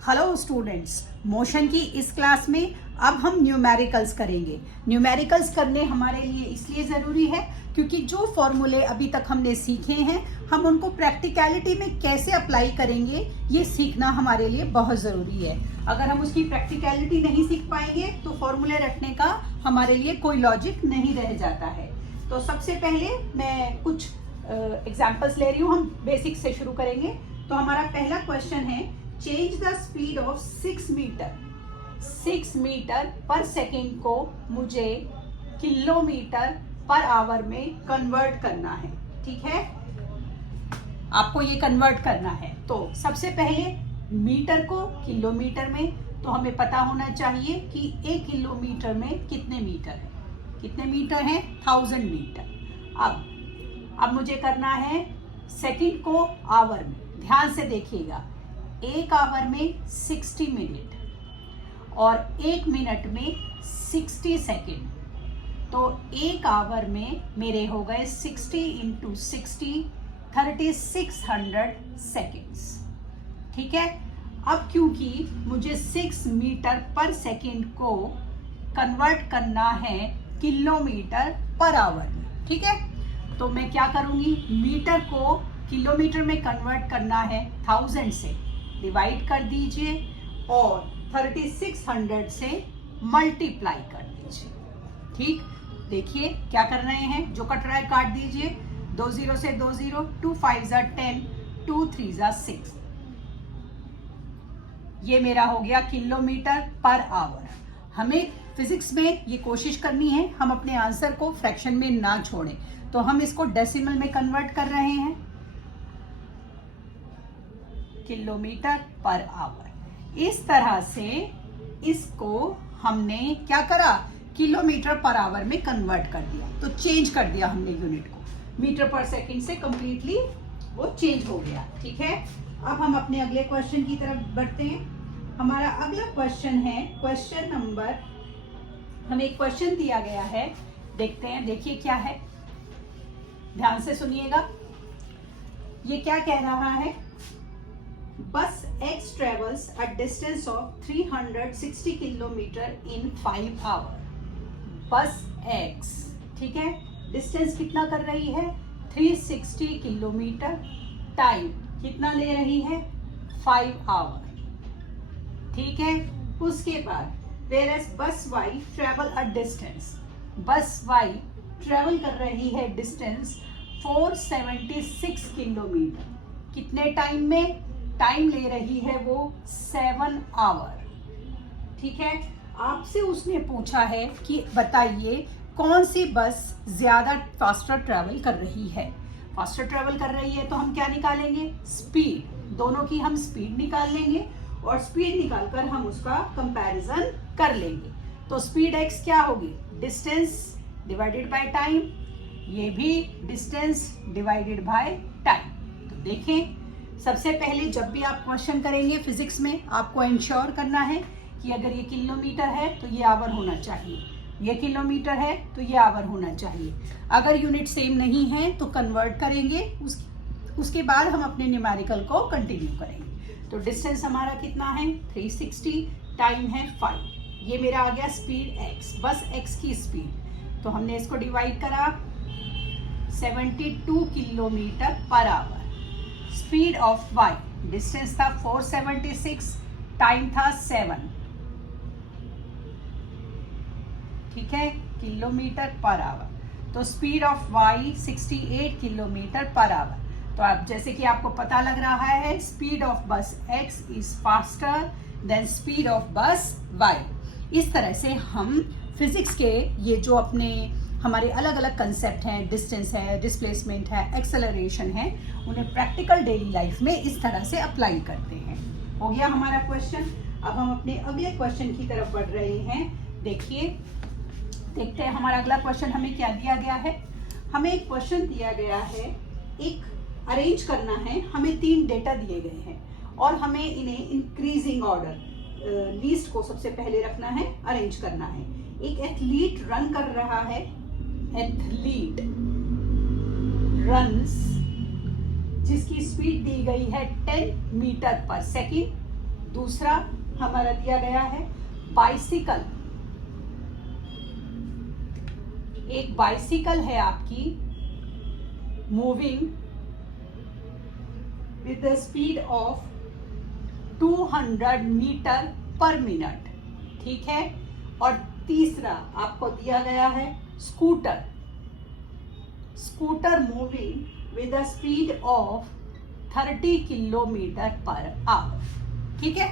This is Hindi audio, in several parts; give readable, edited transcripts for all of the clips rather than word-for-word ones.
हेलो स्टूडेंट्स, मोशन की इस क्लास में अब हम न्यूमेरिकल्स करेंगे। न्यूमेरिकल्स करने हमारे लिए इसलिए ज़रूरी है क्योंकि जो फॉर्मूले अभी तक हमने सीखे हैं हम उनको प्रैक्टिकलिटी में कैसे अप्लाई करेंगे ये सीखना हमारे लिए बहुत ज़रूरी है। अगर हम उसकी प्रैक्टिकलिटी नहीं सीख पाएंगे तो फॉर्मूले रखने का हमारे लिए कोई लॉजिक नहीं रह जाता है। तो सबसे पहले मैं कुछ एग्जाम्पल्स ले रही हूँ। हम बेसिक से शुरू करेंगे। तो हमारा पहला क्वेश्चन है, change the speed of 6 metre per second को मुझे किलोमीटर पर आवर में कन्वर्ट करना है। ठीक है, आपको ये कन्वर्ट करना है। तो सबसे पहले मीटर को किलोमीटर में, तो हमें पता होना चाहिए कि 1 किलोमीटर में कितने मीटर है। कितने मीटर हैं? 1000 मीटर। अब मुझे करना है सेकेंड को आवर में। ध्यान से देखिएगा, 1 आवर में 60 मिनट और 1 मिनट में 60 सेकेंड। तो 1 आवर में मेरे हो गए 60 × 60 3600 सेकेंड्स। ठीक है, अब क्योंकि मुझे 6 मीटर पर सेकेंड को कन्वर्ट करना है किलोमीटर पर आवर में, ठीक है, तो मैं क्या करूंगी, मीटर को किलोमीटर में कन्वर्ट करना है 1000 से, डिवाइड कर दीजिए और 3600 से मल्टीप्लाई कर दीजिए। ठीक, देखिए क्या कर रहे हैं, जो कट रहा है काट दीजिए। 2 0 से 2 0, 2 5 = 10, 2 3 = 6। ये मेरा हो गया किलोमीटर पर आवर। हमें फिजिक्स में ये कोशिश करनी है हम अपने आंसर को फ्रैक्शन में ना छोड़ें, तो हम इसको डेसिमल में कन्वर्ट कर रहे हैं, किलोमीटर पर आवर। इस तरह से इसको हमने क्या करा, किलोमीटर पर आवर में कन्वर्ट कर दिया। तो चेंज कर दिया हमने यूनिट को, मीटर पर सेकंड से कंप्लीटली वो चेंज हो गया। ठीक है, अब हम अपने अगले क्वेश्चन की तरफ बढ़ते हैं। हमारा अगला क्वेश्चन है क्वेश्चन नंबर, हमें एक क्वेश्चन दिया गया है, देखते हैं। देखिए क्या है, ध्यान से सुनिएगा। ये क्या कह रहा है, बस X travels a distance of 360 kilometre in 5 hours। बस X, ठीक है, डिस्टेंस कितना कर रही है, 360 किलोमीटर। टाइम कितना ले रही है, 5 आवर। ठीक है, उसके बाद whereas बस Y travel a distance, बस Y ट्रेवल कर रही है डिस्टेंस 476 किलोमीटर। कितने टाइम में, टाइम ले रही है वो 7 आवर। ठीक है, आपसे उसने पूछा है कि बताइए कौन सी बस ज्यादा फास्टर ट्रेवल कर रही है। फास्टर ट्रेवल कर रही है तो हम क्या निकालेंगे, स्पीड। दोनों की हम स्पीड निकाल लेंगे और स्पीड निकालकर हम उसका कंपैरिजन कर लेंगे। तो स्पीड x क्या होगी, डिस्टेंस डिवाइडेड बाय टाइम, ये भी डिस्टेंस डिवाइडेड बाय टाइम। तो देखें, सबसे पहले जब भी आप क्वेश्चन करेंगे फिजिक्स में, आपको इंश्योर करना है कि अगर ये किलोमीटर है तो ये आवर होना चाहिए, ये किलोमीटर है तो ये आवर होना चाहिए। अगर यूनिट सेम नहीं है तो कन्वर्ट करेंगे, उसके बाद हम अपने न्यूमेरिकल को कंटिन्यू करेंगे। तो डिस्टेंस हमारा कितना है, 360, टाइम है 5। ये मेरा आ गया स्पीड x, बस x की स्पीड। तो हमने इसको डिवाइड करा, 72 kilometre per our. Speed of y, distance था 476, टाइम था 7, ठीक है, किलोमीटर पर आवर। तो speed of y 68 kilometre per hour. तो अब जैसे कि आपको पता लग रहा है, speed of bus x is faster than speed of bus y। इस तरह से हम फिजिक्स के ये जो अपने हमारे अलग अलग कंसेप्ट हैं, डिस्टेंस है, डिस्प्लेसमेंट है, एक्सेलरेशन है, उन्हें प्रैक्टिकल डेली लाइफ में इस तरह से अप्लाई करते हैं। हो गया हमारा क्वेश्चन। अब हम अपने अगले क्वेश्चन की तरफ बढ़ रहे हैं। देखिए, देखते हैं हमारा अगला क्वेश्चन हमें क्या दिया गया है। हमें एक क्वेश्चन दिया गया है, एक अरेंज करना है। हमें 3 डेटा दिए गए हैं और हमें इन्हें इंक्रीजिंग ऑर्डर, लीस्ट को सबसे पहले रखना है, अरेंज करना है। एक एथलीट रन कर रहा है, एथलीट रन्स, जिसकी स्पीड दी गई है 10 मीटर पर सेकेंड, दूसरा हमारा दिया गया है बाइसिकल। एक बाइसिकल है आपकी moving with the speed of 200 metre per minute, ठीक है। और तीसरा आपको दिया गया है scooter moving with the speed of 30 kilometre per hour, ठीक है।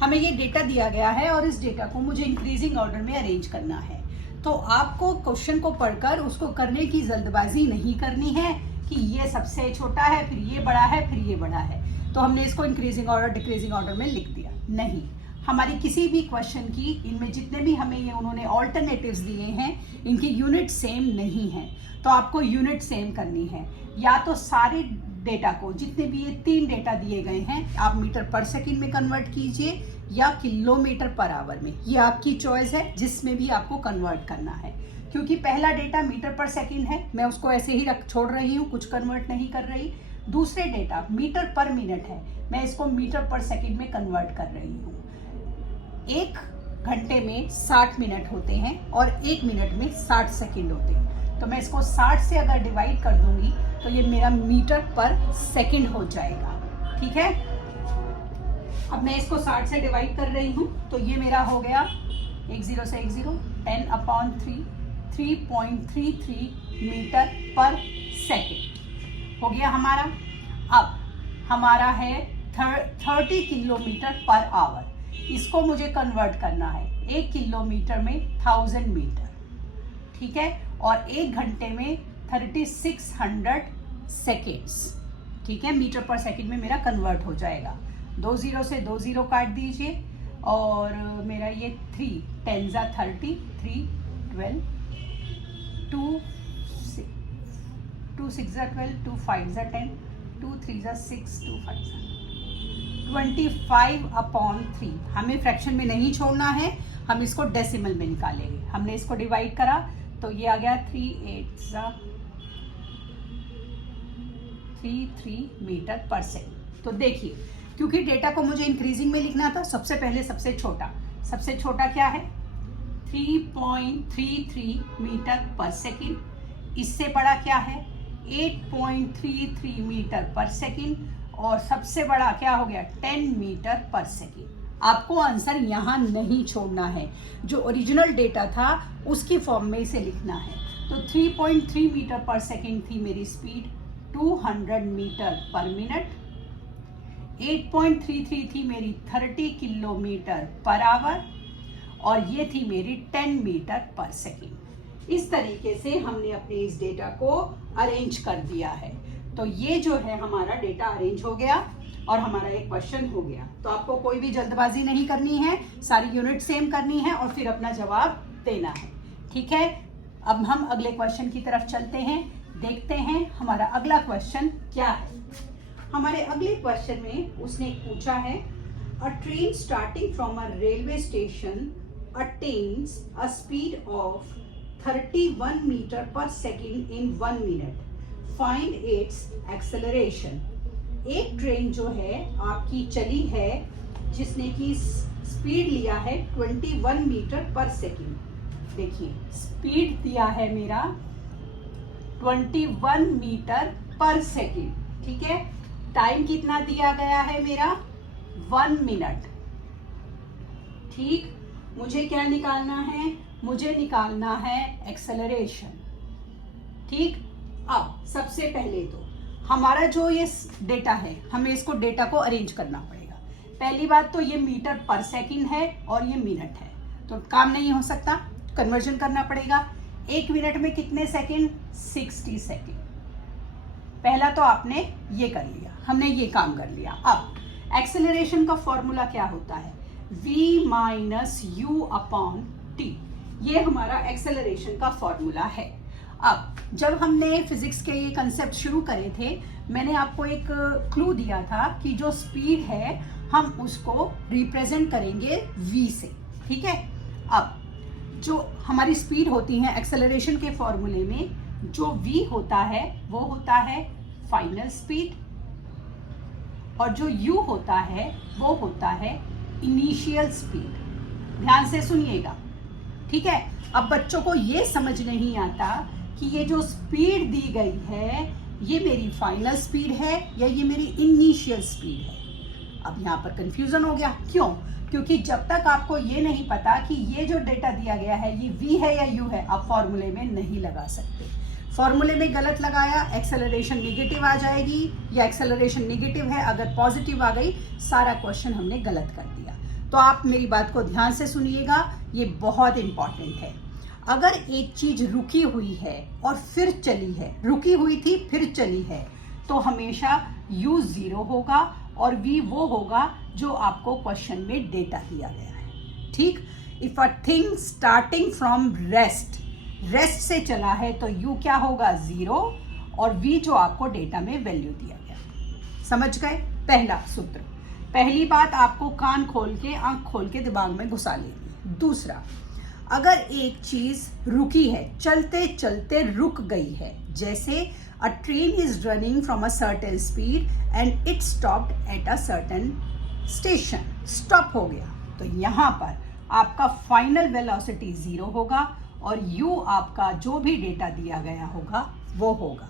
हमें ये डेटा दिया गया है और इस डेटा को मुझे इंक्रीजिंग ऑर्डर में अरेंज करना है। तो आपको क्वेश्चन को पढ़कर उसको करने की जल्दबाजी नहीं करनी है कि ये सबसे छोटा है, फिर ये बड़ा है, फिर ये बड़ा है, तो हमने इसको इंक्रीजिंग ऑर्डर डिक्रीजिंग ऑर्डर में लिख दिया। नहीं, हमारी किसी भी क्वेश्चन की इनमें जितने भी हमें ये उन्होंने ऑल्टरनेटिव्स दिए हैं इनकी यूनिट सेम नहीं है, तो आपको यूनिट सेम करनी है। या तो सारे डेटा को, जितने भी ये 3 डेटा दिए गए हैं, आप मीटर पर सेकंड में कन्वर्ट कीजिए या किलोमीटर पर आवर में, ये आपकी चॉइस है जिसमें भी आपको कन्वर्ट करना है। क्योंकि पहला डेटा मीटर पर सेकंड है, मैं उसको ऐसे ही छोड़ रही हूँ, कुछ कन्वर्ट नहीं कर रही। दूसरे डेटा मीटर पर मिनट है, मैं इसको मीटर पर सेकंड में कन्वर्ट कर रही हूँ। 1 घंटे में 60 मिनट होते हैं और 1 मिनट में 60 सेकंड होते हैं, तो मैं इसको 60 से अगर डिवाइड कर दूंगी तो ये मेरा मीटर पर सेकंड हो जाएगा, ठीक है। अब मैं इसको 60 से डिवाइड कर रही हूँ, तो ये मेरा हो गया 1 0 से 1 0 10/3 3.33 मीटर पर सेकंड हो गया हमारा। अब हमारा है 30 किलोमीटर पर आवर, इसको मुझे कन्वर्ट करना है 1 किलोमीटर में 1000 मीटर, ठीक है। और 1 घंटे में 3600 सेकेंड्स, ठीक है। मीटर पर सेकंड में मेरा कन्वर्ट हो जाएगा। 2 0 से 2 0 काट दीजिए और मेरा ये 3 10 जा 30 3 12 2 6 जा 12 2 5 जा 10 2 3 जा 6 2 5 जा 25/3। हमें फ्रैक्शन में नहीं छोड़ना है, हम इसको डेसिमल में निकालेंगे। हमने इसको डिवाइड करा तो ये आ गया 33 मीटर पर सेकंड। तो देखिए, क्योंकि डेटा को मुझे इंक्रीजिंग में लिखना था, सबसे पहले सबसे छोटा क्या है 3.33 मीटर पर सेकंड। इससे बड़ा क्या है 8.33 मीटर पर सेकंड और सबसे बड़ा क्या हो गया 10 मीटर पर सेकंड। आपको आंसर यहाँ नहीं छोड़ना है, जो ओरिजिनल डेटा था उसकी फॉर्म में इसे लिखना है। तो 3.3 मीटर पर सेकंड थी मेरी स्पीड, 200 मीटर पर मिनट। 8.33 थी मेरी 30 किलोमीटर पर आवर और ये थी मेरी 10 मीटर पर सेकंड। इस तरीके से हमने अपने इस डेटा को अरेंज कर दिया है। तो ये जो है हमारा डेटा अरेंज हो गया और हमारा एक क्वेश्चन हो गया। तो आपको कोई भी जल्दबाजी नहीं करनी है, सारी यूनिट सेम करनी है और फिर अपना जवाब देना है, ठीक है। अब हम अगले क्वेश्चन की तरफ चलते हैं, देखते हैं हमारा अगला क्वेश्चन क्या है। हमारे अगले क्वेश्चन में उसने पूछा है a train starting from a railway station attains a speed of 31 metre per second in 1 minute, find its acceleration. एक ट्रेन जो है आपकी चली है जिसने की स्पीड लिया है 21 मीटर पर सेकंड। देखिए स्पीड दिया है मेरा 21 मीटर पर सेकंड, ठीक है। टाइम कितना दिया गया है मेरा 1 मिनट, ठीक। मुझे क्या निकालना है, मुझे निकालना है एक्सेलरेशन, ठीक। अब सबसे पहले तो हमारा जो ये डेटा है, हमें इसको डेटा को अरेंज करना पड़ेगा। पहली बात तो ये मीटर पर सेकंड है और ये मिनट है, तो काम नहीं हो सकता, कन्वर्जन करना पड़ेगा। 1 मिनट में कितने सेकंड 60 सेकंड। पहला तो आपने ये कर लिया, हमने ये काम कर लिया। अब एक्सेलरेशन का फॉर्मूला क्या होता है v minus you upon T, ये हमारा एक्सेलरेशन का फॉर्मूला है। अब जब हमने फिजिक्स के ये कंसेप्ट शुरू करे थे, मैंने आपको एक क्लू दिया था कि जो स्पीड है हम उसको रिप्रेजेंट करेंगे v से, ठीक है। अब जो हमारी स्पीड होती है एक्सेलरेशन के फॉर्मूले में जो v होता है वो होता है फाइनल स्पीड और जो u होता है वो होता है इनिशियल स्पीड। ध्यान से सुनिएगा, ठीक है। अब बच्चों को ये समझ नहीं आता कि ये जो स्पीड दी गई है ये मेरी फाइनल स्पीड है या ये मेरी इनिशियल स्पीड है। अब यहाँ पर कंफ्यूजन हो गया, क्यों? क्योंकि जब तक आपको ये नहीं पता कि ये जो डेटा दिया गया है ये v है या u है, आप फॉर्मूले में नहीं लगा सकते। फॉर्मूले में गलत लगाया, एक्सेलरेशन निगेटिव आ जाएगी, या एक्सेलरेशन निगेटिव है अगर पॉजिटिव आ गई, सारा क्वेश्चन हमने गलत कर दिया। तो आप मेरी बात को ध्यान से सुनिएगा, ये बहुत इंपॉर्टेंट है। अगर एक चीज रुकी हुई है और फिर चली है, रुकी हुई थी फिर चली है, तो हमेशा u 0 होगा और v वो होगा जो आपको क्वेश्चन में डेटा दिया गया है, ठीक। If a thing starting from rest से चला है तो u क्या होगा 0 और v जो आपको डेटा में वैल्यू दिया गया। समझ गए? पहला सूत्र, पहली बात आपको कान खोल के आंख खोल के दिमाग में घुसा लेनी। दूसरा, अगर एक चीज रुकी है, चलते चलते रुक गई है, जैसे अ train is running from a certain speed and it stopped at a certain station, stop हो गया, तो यहाँ पर आपका फाइनल वेलोसिटी 0 होगा और u आपका जो भी डेटा दिया गया होगा वो होगा।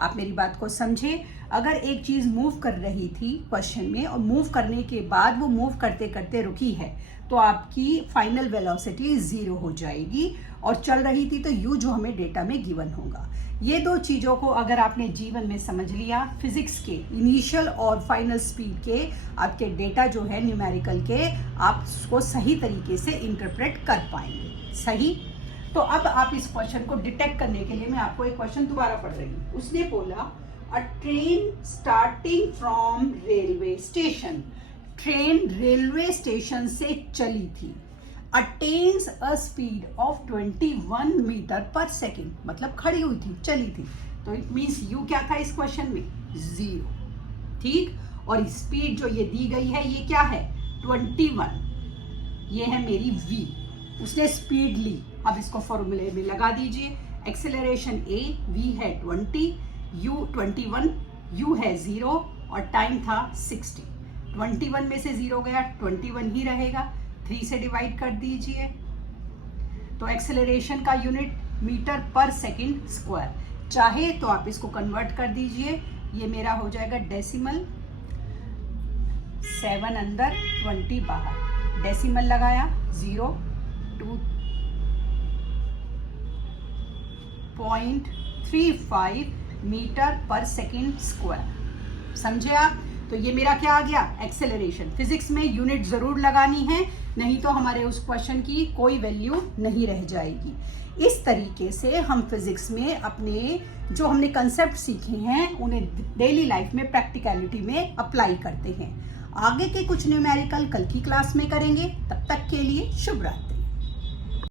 आप मेरी बात को समझे। अगर एक चीज मूव कर रही थी क्वेश्चन में और मूव करने के बाद वो मूव करते करते रुकी है तो आपकी फाइनल वेलोसिटी 0 हो जाएगी, और चल रही थी तो u जो हमें डेटा में गिवन होगा। ये दो चीजों को अगर आपने जीवन में समझ लिया, फिजिक्स के इनिशियल और फाइनल स्पीड के आपके डेटा जो है न्यूमेरिकल के, आप उसको सही तरीके से इंटरप्रेट कर पाएंगे। सही? तो अब आप इस क्वेश्चन को डिटेक्ट करने के लिए मैं आपको एक क्वेश्चन दोबारा पढ़ रही हूँ। उसने बोला a train starting from railway station, train railway station से चली थी, attains a speed of 21 metre per second, मतलब खड़ी हुई थी, चली थी, तो इट मीन्स u क्या था इस क्वेश्चन में 0, ठीक। और स्पीड जो ये दी गई है ये क्या है 21, ये है मेरी v, उसने स्पीड ली। अब इसको फॉर्मूले में लगा दीजिए, एक्सेलरेशन a, v है 20, u 21, u है 0 और टाइम था 60। 21 में से 0 गया, 21 ही रहेगा, 3 से डिवाइड कर दीजिए, तो एक्सेलरेशन का unit metre per second square. चाहे तो आप इसको कन्वर्ट कर दीजिए, ये मेरा हो जाएगा डेसिमल, 7 अंदर 20 बाहर, डेसिमल लगाया 0 2.35 मीटर पर सेकंड स्क्वायर। समझे आप? तो ये मेरा क्या आ गया एक्सेलरेशन। फिजिक्स में यूनिट जरूर लगानी है, नहीं तो हमारे उस क्वेश्चन की कोई वैल्यू नहीं रह जाएगी। इस तरीके से हम फिजिक्स में अपने जो हमने कंसेप्ट सीखे हैं उन्हें डेली लाइफ में प्रैक्टिकलिटी में अप्लाई करते हैं। आगे के कुछ न्यूमेरिकल कल की क्लास में करेंगे, तब तक के लिए शुभ रात्रि।